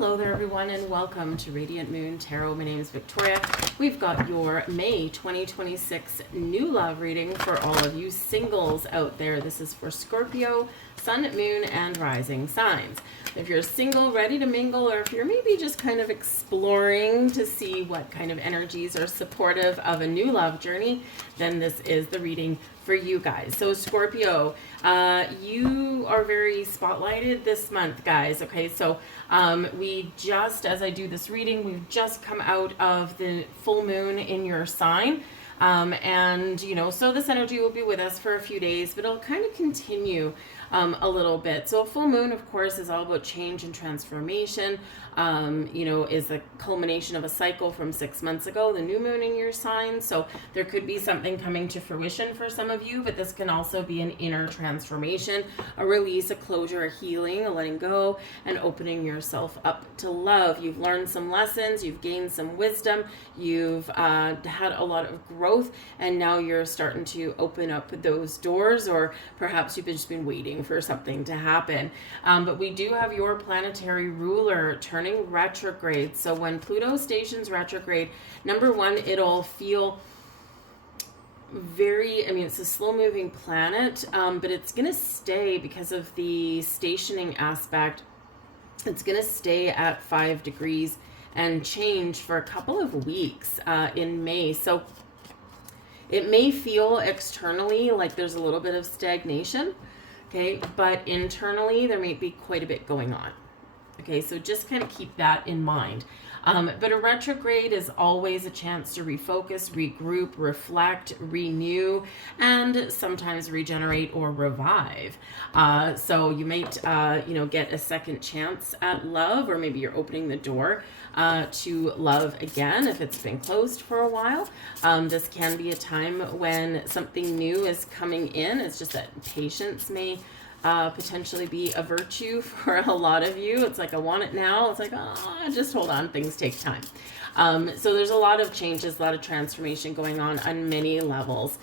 Hello there everyone and welcome to Radiant Moon Tarot. My name is Victoria. We've got your May 2026 new love reading for all of you singles out there. This is for Scorpio, Sun, Moon, and Rising signs. If you're single, ready to mingle, or if you're maybe just kind of exploring to see what kind of energies are supportive of a new love journey, then this is the reading for you guys. So Scorpio, you are very spotlighted this month, guys. Okay, so we just, as I do this reading, we've just come out of the full moon in your sign. And, you know, so this energy will be with us for a few days, but it'll kind of continue a little bit. So a full moon, of course, is all about change and transformation, you know, is a culmination of a cycle from 6 months ago, the new moon in your sign. So there could be something coming to fruition for some of you, but this can also be an inner transformation, a release, a closure, a healing, a letting go, and opening yourself up to love. You've learned some lessons, you've gained some wisdom, you've had a lot of growth, and now you're starting to open up those doors, or perhaps you've just been waiting for something to happen. But we do have your planetary ruler turning retrograde. So when Pluto stations retrograde, number one, it'll feel very, I mean, it's a slow moving planet, but it's going to stay because of the stationing aspect. It's going to stay at 5 degrees and change for a couple of weeks in May. So it may feel externally like there's a little bit of stagnation, okay, but internally there may be quite a bit going on. Okay, so just kind of keep that in mind. But a retrograde is always a chance to refocus, regroup, reflect, renew, and sometimes regenerate or revive. So you might, you know, get a second chance at love, or maybe you're opening the door to love again if it's been closed for a while. This can be a time when something new is coming in. It's just that patience may potentially be a virtue for a lot of you. It's like, I want it now. It's like, oh, just hold on. Things take time. So there's a lot of changes, a lot of transformation going on many levels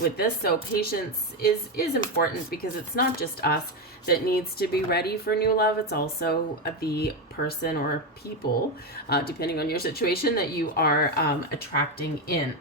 with this. So patience is important, because it's not just us that needs to be ready for new love. It's also the person or people, depending on your situation, that you are attracting in.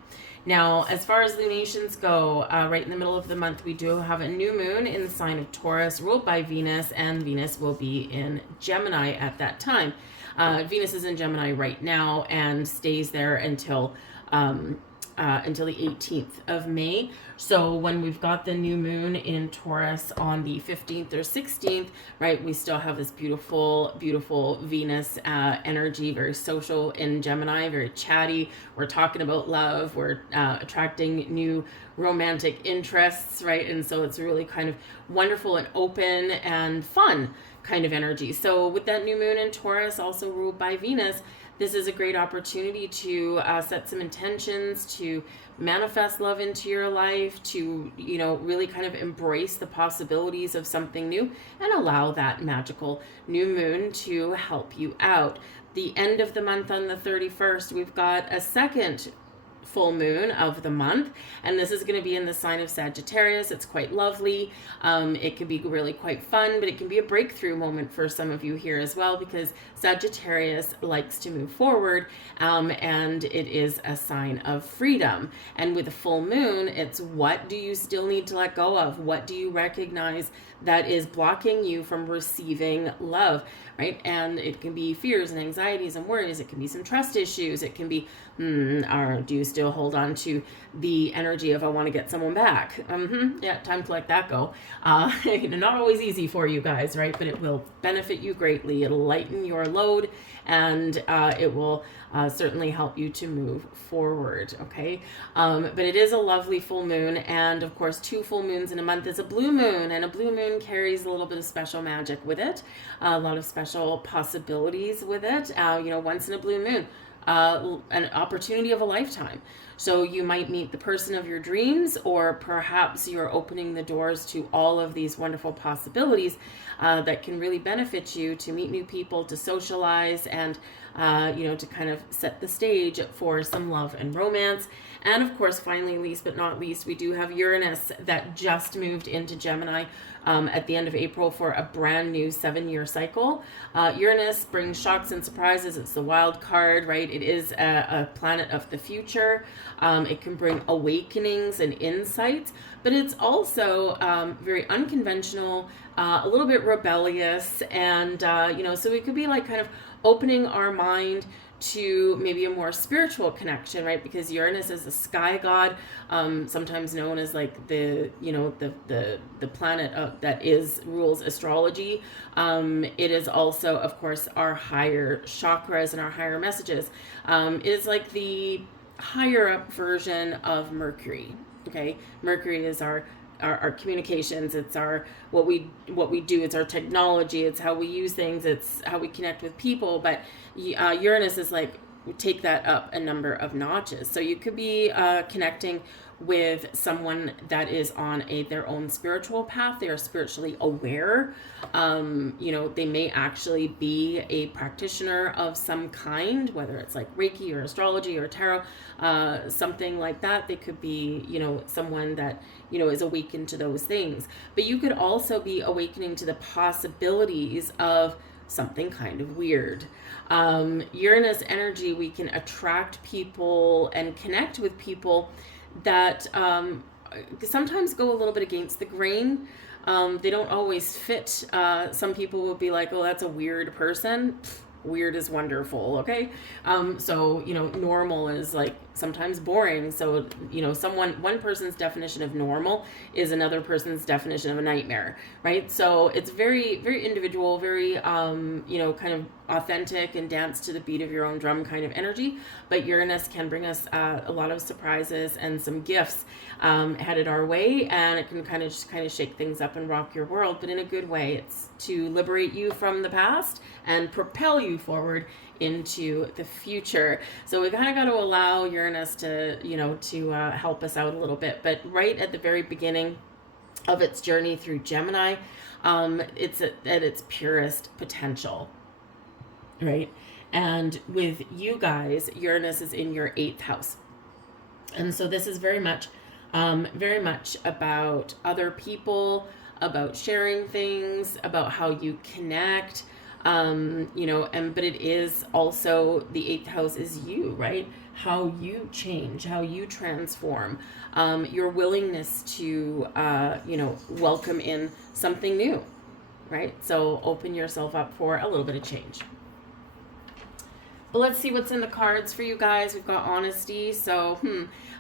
Now, as far as lunations go, right in the middle of the month, we do have a new moon in the sign of Taurus, ruled by Venus, and Venus will be in Gemini at that time. Venus is in Gemini right now and stays there until the 18th of May. So when we've got the new moon in Taurus on the 15th or 16th, right, we still have this beautiful, beautiful Venus energy, very social in Gemini, very chatty. We're talking about love. We're attracting new romantic interests, right? And so it's really kind of wonderful and open and fun kind of energy. So with that new moon in Taurus, also ruled by Venus, this is a great opportunity to set some intentions, to manifest love into your life, to, you know, really kind of embrace the possibilities of something new and allow that magical new moon to help you out. The end of the month on the 31st, we've got a second full moon of the month, and this is going to be in the sign of Sagittarius. It's quite lovely. It can be really quite fun, but it can be a breakthrough moment for some of you here as well, because Sagittarius likes to move forward, and it is a sign of freedom. And with a full moon, it's what do you still need to let go of? What do you recognize that is blocking you from receiving love, right? And it can be fears and anxieties and worries. It can be some trust issues. It can be, or do you still hold on to the energy of, I want to get someone back? Yeah, time to let that go. Not always easy for you guys, right? But it will benefit you greatly. It'll lighten your load, and it will certainly help you to move forward, okay? But it is a lovely full moon, and of course 2 full moons in a month is a blue moon, and a blue moon carries a little bit of special magic with it, a lot of special possibilities with it. You know, once in a blue moon, an opportunity of a lifetime. So you might meet the person of your dreams, or perhaps you're opening the doors to all of these wonderful possibilities that can really benefit you to meet new people, to socialize, and to kind of set the stage for some love and romance. And of course, finally, least but not least, we do have Uranus that just moved into Gemini at the end of April for a brand new 7-year cycle. Uranus brings shocks and surprises. It's the wild card, right? It is a planet of the future. It can bring awakenings and insights, but it's also very unconventional, a little bit rebellious, and so we could be like kind of opening our mind to maybe a more spiritual connection, right? Because Uranus is a sky god, sometimes known as like the planet that rules astrology. It is also, of course, our higher chakras and our higher messages. It is like the higher up version of Mercury. Okay, Mercury is our communications. It's what we do. It's our technology. It's how we use things. It's how we connect with people. But Uranus is like, take that up a number of notches. So you could be connecting with someone that is on their own spiritual path. They are spiritually aware. They may actually be a practitioner of some kind, whether it's like Reiki or astrology or tarot, something like that. They could be, someone that, is awakened to those things. But you could also be awakening to the possibilities of something kind of weird. Uranus energy, we can attract people and connect with people that sometimes go a little bit against the grain. They don't always fit. Some people will be like, oh, that's a weird person. Weird is wonderful, okay? So, normal is like sometimes boring. So, one person's definition of normal is another person's definition of a nightmare, right? So it's very, very individual, very, kind of authentic and dance to the beat of your own drum kind of energy. But Uranus can bring us a lot of surprises and some gifts headed our way, and it can kind of shake things up and rock your world, but in a good way. It's to liberate you from the past and propel you forward into the future. So we kind of got to allow Uranus to help us out a little bit. But right at the very beginning of its journey through Gemini, it's at its purest potential, right? And with you guys, Uranus is in your 8th house. And so this is very much about other people, about sharing things, about how you connect, but it is also, the 8th house is you, right? How you change, how you transform, your willingness to, welcome in something new, right? So open yourself up for a little bit of change. But let's see what's in the cards for you guys. We've got honesty. So,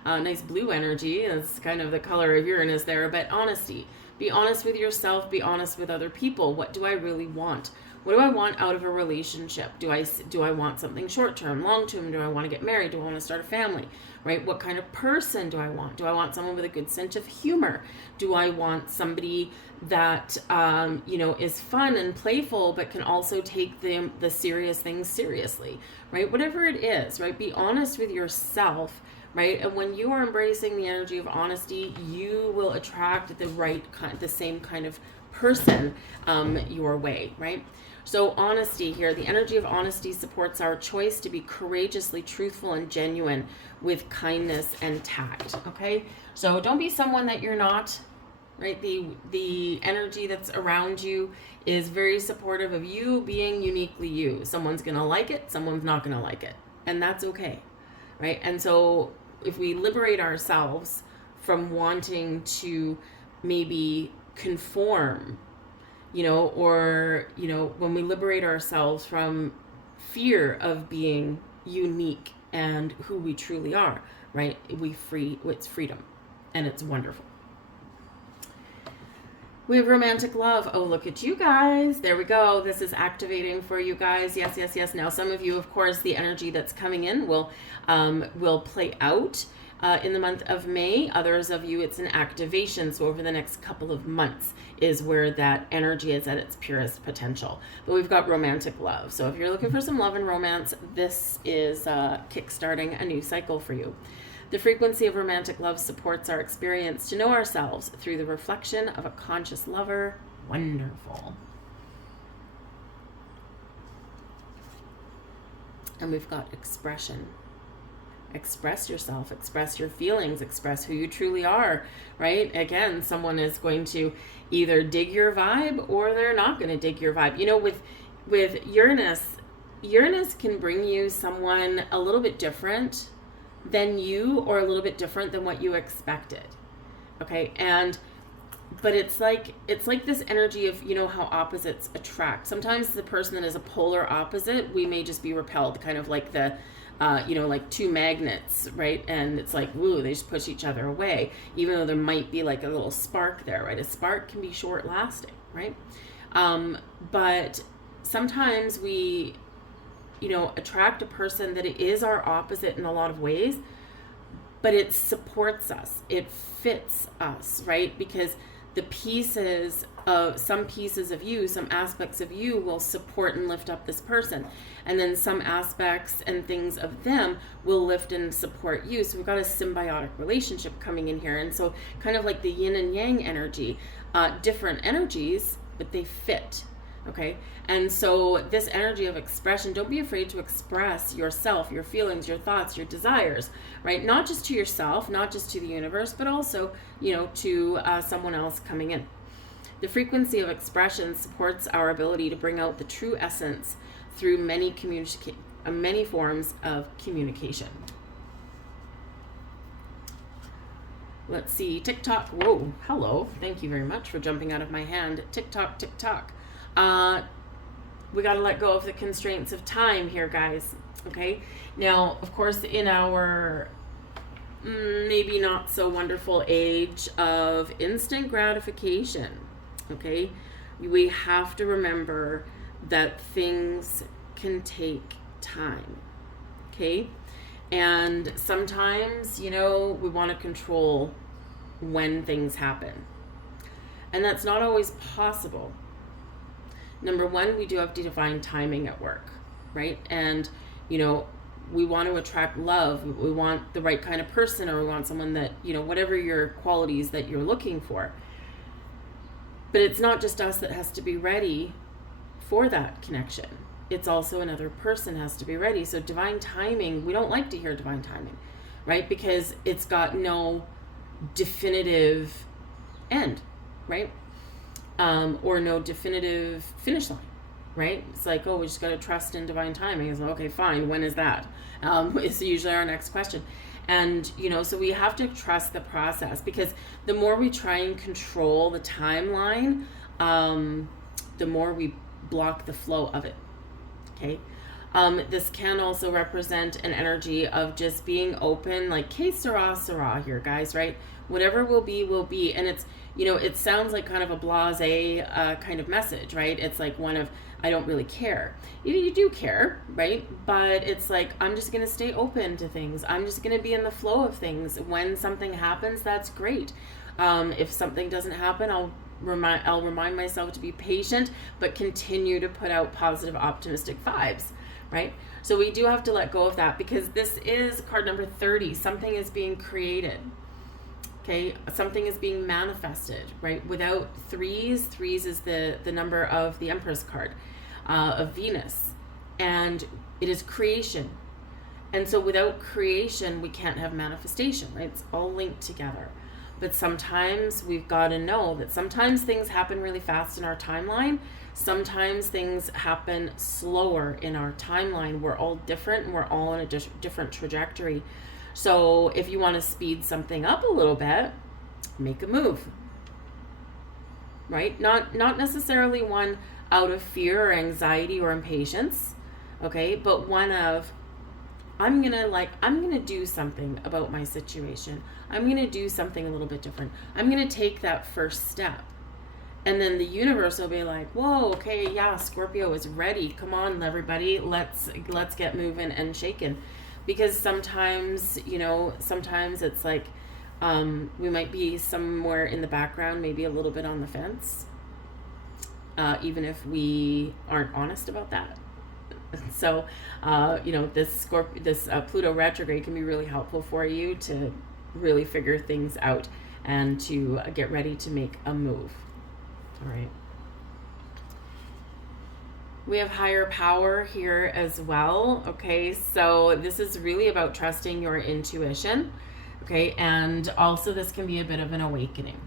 nice blue energy. That's kind of the color of Uranus there. But honesty. Be honest with yourself. Be honest with other people. What do I really want? What do I want out of a relationship? Do I want something short-term, long-term? Do I want to get married? Do I want to start a family? Right? What kind of person do I want? Do I want someone with a good sense of humor? Do I want somebody that, is fun and playful, but can also take the serious things seriously, right? Whatever it is, right? Be honest with yourself, right? And when you are embracing the energy of honesty, you will attract the same kind of person your way, right? So honesty here, the energy of honesty supports our choice to be courageously truthful and genuine with kindness and tact, okay? So don't be someone that you're not, right? The energy that's around you is very supportive of you being uniquely you. Someone's going to like it, someone's not going to like it, and that's okay, right? And so if we liberate ourselves from wanting to maybe conform, when we liberate ourselves from fear of being unique and who we truly are, right? It's freedom, and it's wonderful. We have romantic love. Oh, look at you guys. There we go. This is activating for you guys. Yes, yes, yes. Now, some of you, of course, the energy that's coming in will play out in the month of May. Others of you, it's an activation. So over the next couple of months is where that energy is at its purest potential. But we've got romantic love. So if you're looking for some love and romance, this is kickstarting a new cycle for you. The frequency of romantic love supports our experience to know ourselves through the reflection of a conscious lover. Wonderful. And we've got expression. Express yourself, express your feelings, express who you truly are, right? Again, someone is going to either dig your vibe or they're not going to dig your vibe. You know, with Uranus can bring you someone a little bit different than you, or a little bit different than what you expected. Okay? But it's like this energy of, you know, how opposites attract. Sometimes the person that is a polar opposite, we may just be repelled, kind of like the you know, like two magnets, right? And it's like, woo, they just push each other away, even though there might be like a little spark there, right? A spark can be short lasting, right? But sometimes we, you know, attract a person that is our opposite in a lot of ways, but it supports us, it fits us, right? Because the pieces of some you, some aspects of you will support and lift up this person. And then some aspects and things of them will lift and support you. So we've got a symbiotic relationship coming in here. And so kind of like the yin and yang energy, different energies, but they fit. Okay. And so this energy of expression, don't be afraid to express yourself, your feelings, your thoughts, your desires, right? Not just to yourself, not just to the universe, but also, you know, to someone else coming in. The frequency of expression supports our ability to bring out the true essence through many forms of communication. Let's see, TikTok. Whoa, hello. Thank you very much for jumping out of my hand. TikTok. We got to let go of the constraints of time here, guys. Okay. Now, of course, in our maybe not so wonderful age of instant gratification, okay, we have to remember that things can take time. Okay. And sometimes, you know, we want to control when things happen. And that's not always possible. Number one, we do have divine timing at work, right? And, you know, we want to attract love. We want the right kind of person, or we want someone that, you know, whatever your qualities that you're looking for. But it's not just us that has to be ready for that connection. It's also another person has to be ready. So divine timing, we don't like to hear divine timing, right? Because it's got no definitive end, right? Or no definitive finish line, right? It's like, oh, we just got to trust in divine timing. It's like, okay, fine. When is that? Is usually our next question. And, you know, so we have to trust the process, because the more we try and control the timeline, the more we block the flow of it. Okay. This can also represent an energy of just being open, like que sera here, guys, right? Whatever will be, will be. And it's, you know, it sounds like kind of a blasé kind of message, right? It's like one of, I don't really care. You do care, right? But it's like, I'm just going to stay open to things. I'm just going to be in the flow of things. When something happens, that's great. If something doesn't happen, I'll remind myself to be patient, but continue to put out positive, optimistic vibes, right? So we do have to let go of that, because this is card number 30. Something is being created. Okay, something is being manifested, right? Without threes is the number of the Empress card of Venus, and it is creation. And so without creation, we can't have manifestation, right? It's all linked together. But sometimes we've got to know that sometimes things happen really fast in our timeline. Sometimes things happen slower in our timeline. We're all different, and we're all on a different trajectory. So if you want to speed something up a little bit, make a move, right? Not necessarily one out of fear or anxiety or impatience, okay? But one of, I'm going to do something about my situation. I'm going to do something a little bit different. I'm going to take that first step. And then the universe will be like, whoa, okay, yeah, Scorpio is ready. Come on, everybody. Let's get moving and shaking. Because sometimes, you know, sometimes it's like we might be somewhere in the background, maybe a little bit on the fence, even if we aren't honest about that. So, this Pluto retrograde can be really helpful for you to really figure things out and to get ready to make a move. All right. We have higher power here as well. Okay, so this is really about trusting your intuition. Okay, and also this can be a bit of an awakening,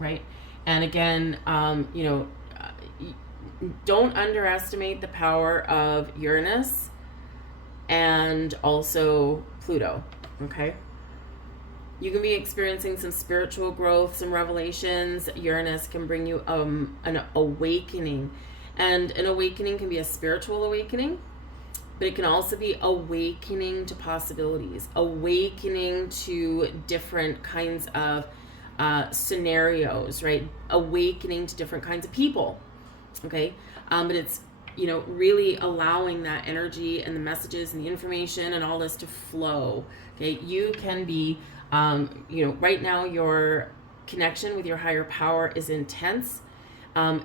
right? And again, don't underestimate the power of Uranus and also Pluto. Okay, you can be experiencing some spiritual growth, some revelations. Uranus can bring you an awakening. And an awakening can be a spiritual awakening, but it can also be awakening to possibilities, awakening to different kinds of scenarios, right? Awakening to different kinds of people, okay? But it's, really allowing that energy and the messages and the information and all this to flow, okay? You can be, right now your connection with your higher power is intense.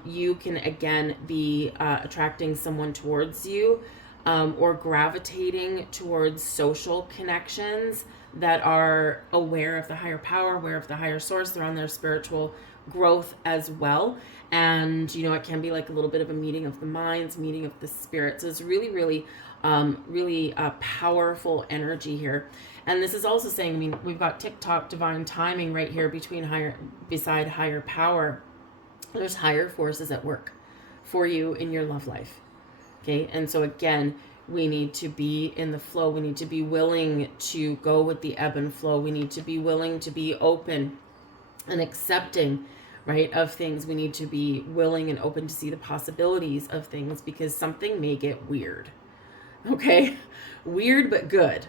You can again be attracting someone towards you, or gravitating towards social connections that are aware of the higher power, aware of the higher source. They're on their spiritual growth as well. And, it can be like a little bit of a meeting of the minds, meeting of the spirits. So it's really, really, really powerful energy here. And this is also saying, we've got TikTok divine timing right here beside higher power. There's higher forces at work for you in your love life. Okay. And so again, we need to be in the flow. We need to be willing to go with the ebb and flow. We need to be willing to be open and accepting, right, of things. We need to be willing and open to see the possibilities of things, because something may get weird. Okay. Weird, but good.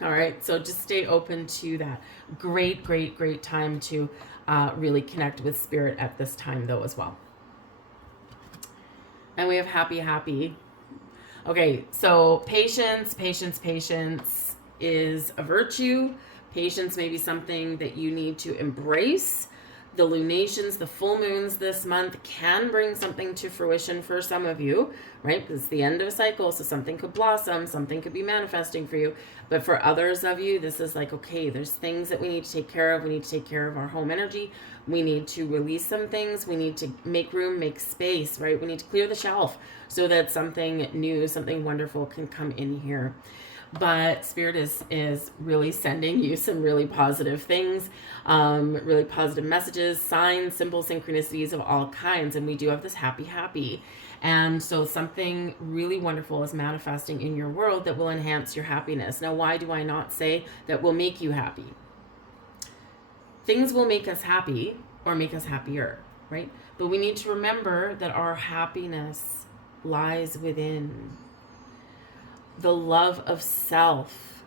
All right. So just stay open to that. Great, great, great time to really connect with spirit at this time though as well. And we have happy. Okay, so patience is a virtue. Patience may be something that you need to embrace. The lunations, the full moons this month can bring something to fruition for some of you, right? Because it's the end of a cycle, so something could blossom, something could be manifesting for you. But for others of you, this is like, okay, there's things that we need to take care of. We need to take care of our home energy. We need to release some things. We need to make room, make space, right? We need to clear the shelf so that something new, something wonderful can come in here. But Spirit is really sending you some really positive things, really positive messages, signs, symbols, synchronicities of all kinds. And we do have this happy. And so something really wonderful is manifesting in your world that will enhance your happiness. Now, why do I not say that will make you happy? Things will make us happy or make us happier, right? But we need to remember that our happiness lies within. The love of self,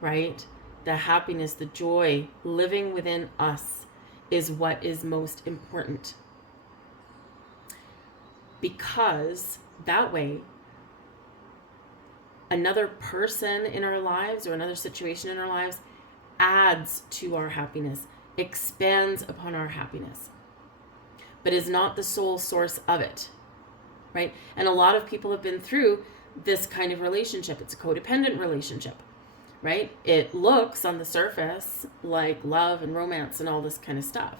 right? The happiness, the joy living within us is what is most important. Because that way, another person in our lives or another situation in our lives adds to our happiness, expands upon our happiness, but is not the sole source of it, right? And a lot of people have been through this kind of relationship. It's a codependent relationship, right? It looks on the surface like love and romance and all this kind of stuff,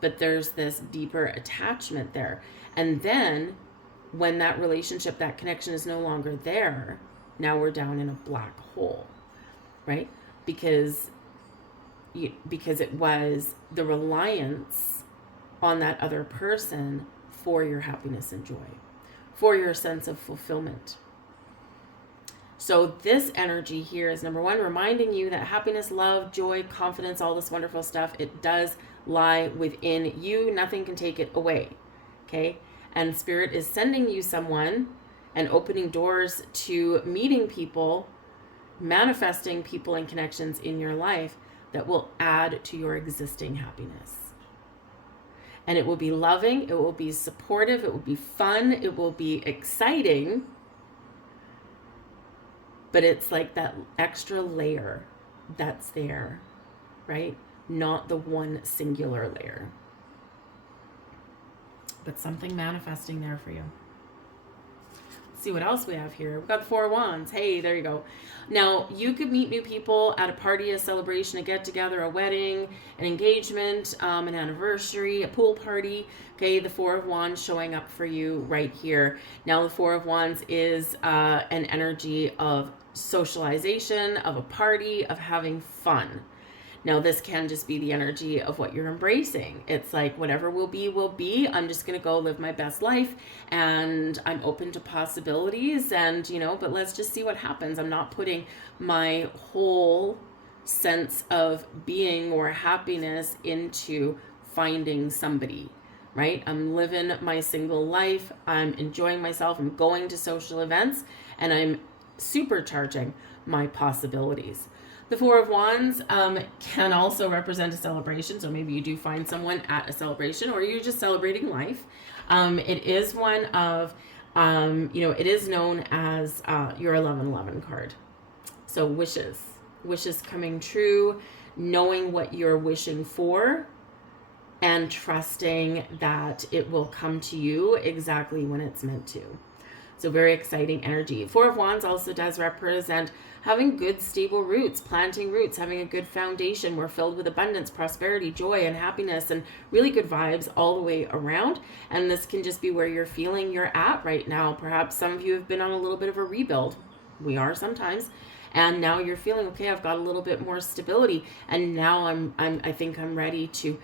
but there's this deeper attachment there. And then when that relationship, that connection is no longer there, now we're down in a black hole, right? Because it was the reliance on that other person for your happiness and joy, for your sense of fulfillment. So this energy here is, number one, reminding you that happiness, love, joy, confidence, all this wonderful stuff, it does lie within you. Nothing can take it away, okay? And Spirit is sending you someone and opening doors to meeting people, manifesting people and connections in your life that will add to your existing happiness. And it will be loving, it will be supportive, it will be fun, it will be exciting. But it's like that extra layer that's there, right? Not the one singular layer. But something manifesting there for you. see what else we have here. We've got the Four of Wands. Hey, there you go. Now, you could meet new people at a party, a celebration, a get-together, a wedding, an engagement, an anniversary, a pool party. Okay, the Four of Wands showing up for you right here. Now, the Four of Wands is an energy of socialization, of a party, of having fun. Now, this can just be the energy of what you're embracing. It's like, whatever will be, will be. I'm just going to go live my best life, and I'm open to possibilities, and, but let's just see what happens. I'm not putting my whole sense of being or happiness into finding somebody, right? I'm living my single life. I'm enjoying myself. I'm going to social events, and I'm supercharging my possibilities. The Four of Wands can also represent a celebration. So maybe you do find someone at a celebration, or you're just celebrating life. It is one of, it is known as your 1111 card. So wishes coming true, knowing what you're wishing for, and trusting that it will come to you exactly when it's meant to. So very exciting energy. Four of Wands also does represent having good, stable roots, planting roots, having a good foundation. We're filled with abundance, prosperity, joy, and happiness, and really good vibes all the way around. And this can just be where you're feeling you're at right now. Perhaps some of you have been on a little bit of a rebuild. We are sometimes. And now you're feeling, okay, I've got a little bit more stability. And now I think I'm ready to,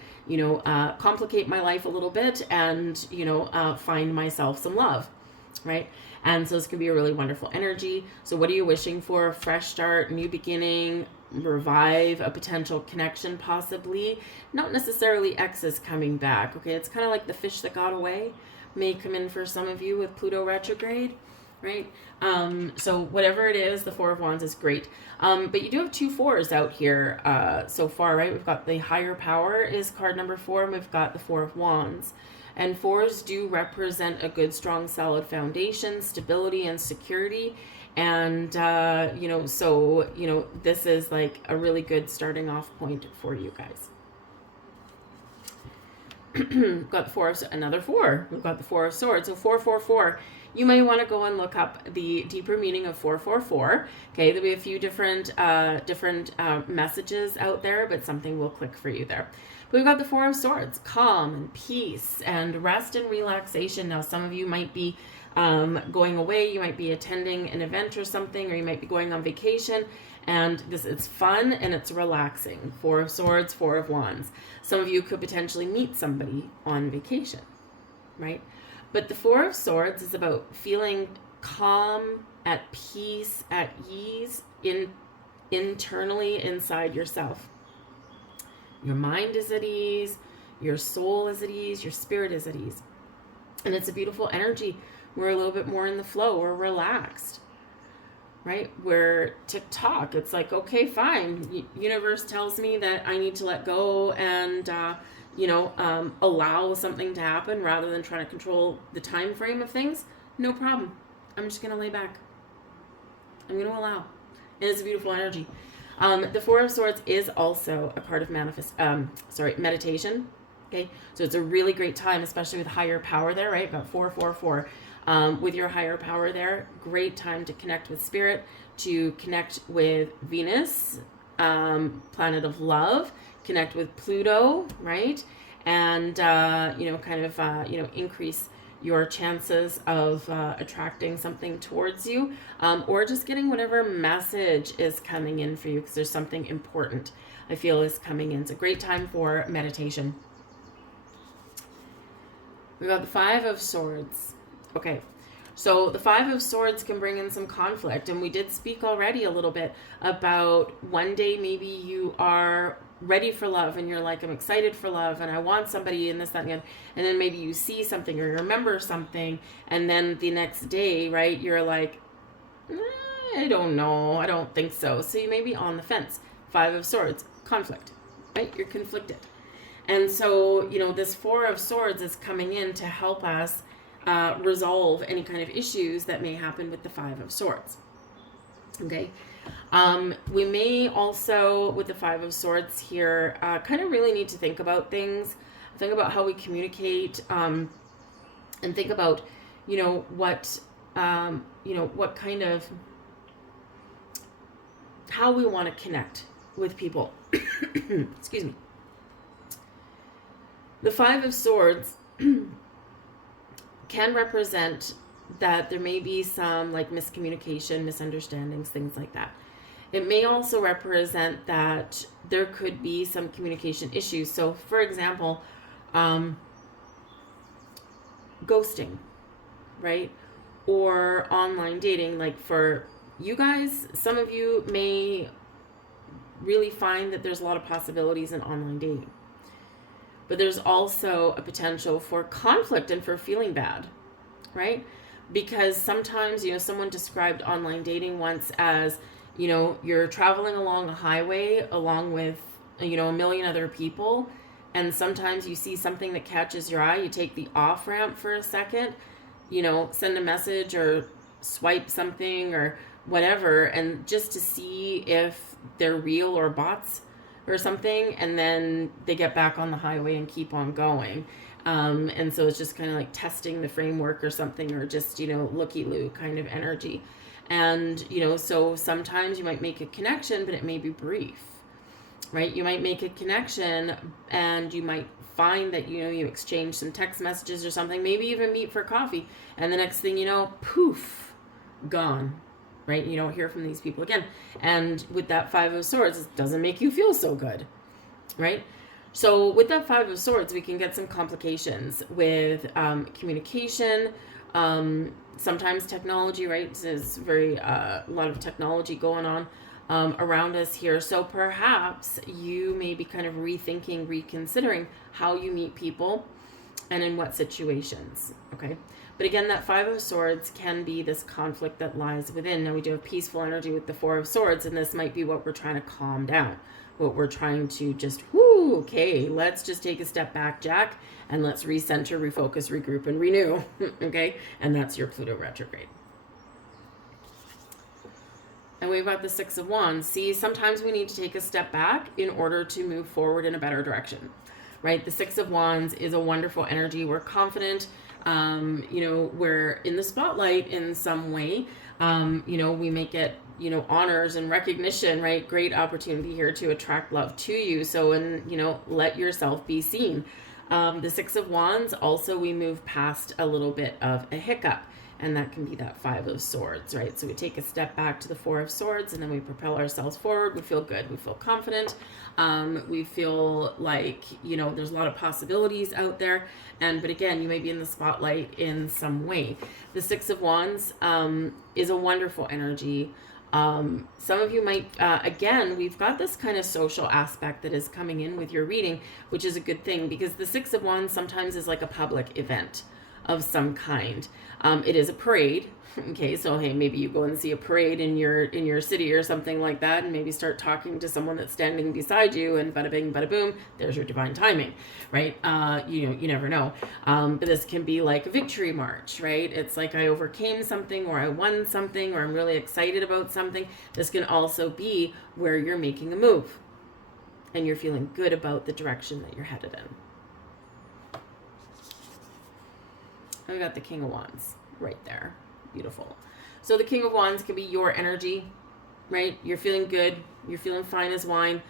complicate my life a little bit and, find myself some love. Right? And so this could be a really wonderful energy. So what are you wishing for? A fresh start, new beginning, revive a potential connection, possibly. Not necessarily exes coming back. Okay, it's kind of like the fish that got away may come in for some of you with Pluto retrograde, right? So whatever it is, the Four of Wands is great. But you do have two fours out here so far, right? We've got the higher power is card number 4, and we've got the Four of Wands. And fours do represent a good, strong, solid foundation, stability, and security. And, this is like a really good starting off point for you guys. We've got the another 4. We've got the Four of Swords. So 444. You may want to go and look up the deeper meaning of 444. Okay, there'll be a few different messages out there, but something will click for you there. But we've got the Four of Swords, calm and peace and rest and relaxation. Now, some of you might be going away. You might be attending an event or something, or you might be going on vacation. And it's fun and it's relaxing. Four of Swords, Four of Wands. Some of you could potentially meet somebody on vacation, right? But the Four of Swords is about feeling calm, at peace, at ease internally inside yourself. Your mind is at ease, your soul is at ease, your spirit is at ease. And it's a beautiful energy. We're a little bit more in the flow. We're relaxed, right? We're tick-tock. It's like, okay, fine. Universe tells me that I need to let go and, allow something to happen rather than trying to control the time frame of things. No problem. I'm just going to lay back. I'm going to allow. And it's a beautiful energy. The Four of Swords is also a part of meditation. Okay, so it's a really great time, especially with higher power there, right? About 444. With your higher power there, great time to connect with spirit, to connect with Venus, planet of love, connect with Pluto, right? And, increase your chances of attracting something towards you, or just getting whatever message is coming in for you, because there's something important I feel is coming in. It's a great time for meditation. We've got the Five of Swords. Okay, so the Five of Swords can bring in some conflict, and we did speak already a little bit about one day maybe you are ready for love and you're like, I'm excited for love and I want somebody and this, that, and the other. And then maybe you see something or you remember something, and then the next day, right, you're like, I don't know, I don't think so. So you may be on the fence. Five of Swords, conflict, right? You're conflicted. And so, this Four of Swords is coming in to help us resolve any kind of issues that may happen with the Five of Swords. Okay. We may also, with the Five of Swords here, kind of really need to think about things, think about how we communicate, and think about, what what kind of, how we want to connect with people. Excuse me. The Five of Swords can represent that there may be some like miscommunication, misunderstandings, things like that. It may also represent that there could be some communication issues. So, for example, ghosting, right? Or online dating. Like for you guys, some of you may really find that there's a lot of possibilities in online dating. But there's also a potential for conflict and for feeling bad, right? Because sometimes, someone described online dating once as, you're traveling along a highway along with, a million other people. And sometimes you see something that catches your eye. You take the off ramp for a second, send a message or swipe something or whatever. And just to see if they're real or bots or something, and then they get back on the highway and keep on going. And so it's just kind of like testing the framework or something, or just, looky-loo kind of energy. And, so sometimes you might make a connection, but it may be brief, right? You might make a connection and you might find that, you exchange some text messages or something, maybe even meet for coffee. And the next thing you know, poof, gone. Right? You don't hear from these people again. And with that Five of Swords, it doesn't make you feel so good, right? So with that Five of Swords, we can get some complications with communication. Sometimes technology, right? There's a lot of technology going on around us here. So perhaps you may be kind of rethinking, reconsidering how you meet people and in what situations, okay? But again, that Five of Swords can be this conflict that lies within. Now we do have peaceful energy with the Four of Swords, and this might be what we're trying to calm down. What we're trying to just, okay, let's just take a step back, Jack, and let's recenter, refocus, regroup, and renew, okay? And that's your Pluto retrograde. And we've got the Six of Wands. See, sometimes we need to take a step back in order to move forward in a better direction, right? The Six of Wands is a wonderful energy. We're confident. We're in the spotlight in some way. We may get, honors and recognition, right? Great opportunity here to attract love to you. So, let yourself be seen. The Six of Wands, also we move past a little bit of a hiccup, and that can be that Five of Swords, right? So we take a step back to the Four of Swords, and then we propel ourselves forward. We feel good. We feel confident. We feel like, there's a lot of possibilities out there. But again, you may be in the spotlight in some way. The Six of Wands is a wonderful energy. Some of you might, again, we've got this kind of social aspect that is coming in with your reading, which is a good thing, because the Six of Wands sometimes is like a public event of some kind. It is a parade. Okay, so hey, maybe you go and see a parade in your city or something like that, and maybe start talking to someone that's standing beside you, and bada bing, bada boom, there's your divine timing, right? You never know. But this can be like a victory march, right? It's like I overcame something, or I won something, or I'm really excited about something. This can also be where you're making a move, and you're feeling good about the direction that you're headed in. And we got the King of Wands right there. Beautiful. So the King of Wands can be your energy, right? You're feeling good. You're feeling fine as wine.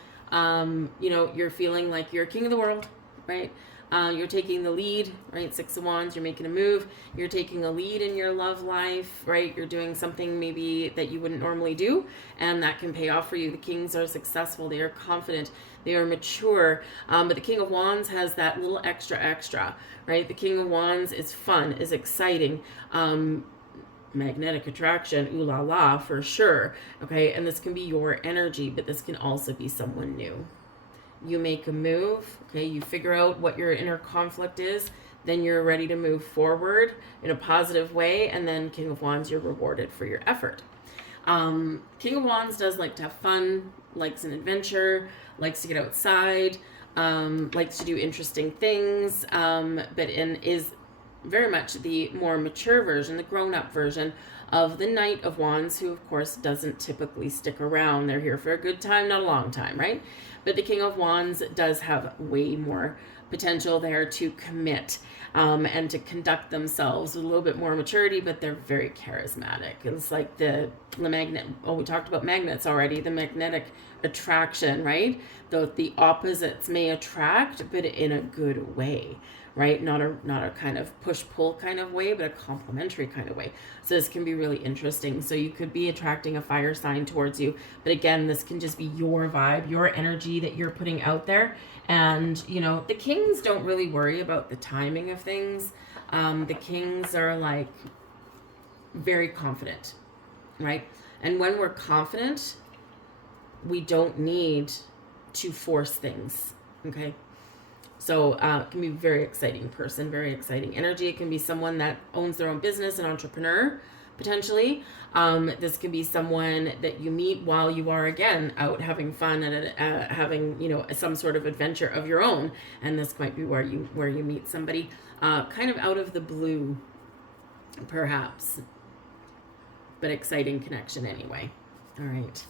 You're feeling like you're king of the world, right? You're taking the lead, right? Six of Wands, you're making a move. You're taking a lead in your love life, right? You're doing something maybe that you wouldn't normally do, and that can pay off for you. The Kings are successful. They are confident. They are mature. But the King of Wands has that little extra, right? The King of Wands is fun, is exciting. Magnetic attraction, ooh la la, for sure. Okay, and this can be your energy, but this can also be someone new. You make a move, okay, you figure out what your inner conflict is, then you're ready to move forward in a positive way, and then King of Wands, you're rewarded for your effort. King of Wands does like to have fun, likes an adventure, likes to get outside, likes to do interesting things, is very much the more mature version, the grown-up version of the Knight of Wands, who of course doesn't typically stick around. They're here for a good time, not a long time, right? But the King of Wands does have way more potential there to commit and to conduct themselves with a little bit more maturity, but they're very charismatic. It's like the magnet. Oh, we talked about magnets already. The magnetic attraction, right? The opposites may attract, but in a good way, right? Not a kind of push-pull kind of way, but a complementary kind of way. So this can be really interesting. So you could be attracting a fire sign towards you, but again, this can just be your vibe, your energy that you're putting out there. And, you know, the kings don't really worry about the timing of things. The kings are like very confident, right? And when we're confident, we don't need to force things, okay? So it can be a very exciting person, very exciting energy. It can be someone that owns their own business, an entrepreneur, potentially. This can be someone that you meet while you are, again, out having fun and having, you know, some sort of adventure of your own. And this might be where you meet somebody kind of out of the blue, perhaps. But exciting connection anyway. All right.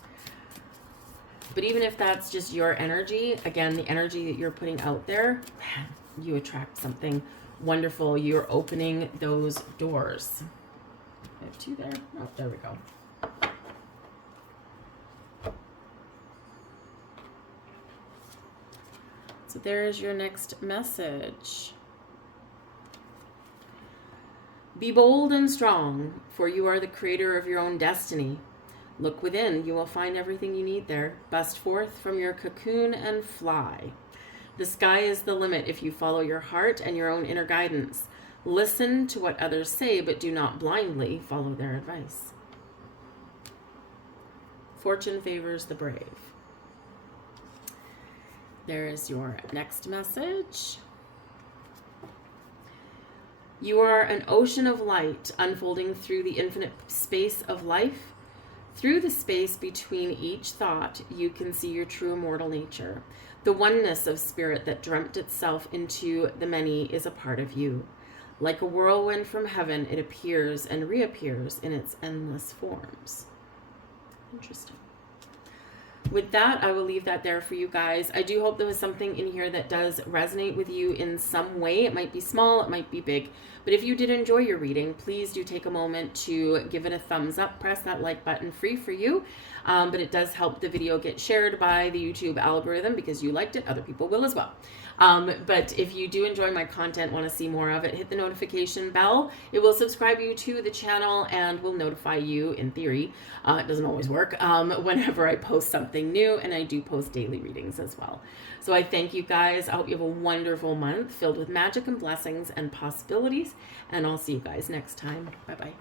But even if that's just your energy, again, the energy that you're putting out there, you attract something wonderful. You're opening those doors. I have two there. Oh, there we go. So there's your next message. Be bold and strong, for you are the creator of your own destiny. Look within, you will find everything you need there. Bust forth from your cocoon and fly. The sky is the limit if you follow your heart and your own inner guidance. Listen to what others say, but do not blindly follow their advice. Fortune favors the brave. There is your next message. You are an ocean of light unfolding through the infinite space of life. Through the space between each thought, you can see your true immortal nature. The oneness of spirit that dreamt itself into the many is a part of you. Like a whirlwind from heaven, it appears and reappears in its endless forms. Interesting. With that, I will leave that there for you guys. I do hope there was something in here that does resonate with you in some way. It might be small, it might be big. But if you did enjoy your reading, please do take a moment to give it a thumbs up. Press that like button, free for you. But it does help the video get shared by the YouTube algorithm because you liked it. Other people will as well. But if you do enjoy my content, want to see more of it, hit the notification bell. It will subscribe you to the channel and will notify you, in theory, it doesn't always work, whenever I post something new, and I do post daily readings as well. So I thank you guys. I hope you have a wonderful month filled with magic and blessings and possibilities, and I'll see you guys next time. Bye-bye.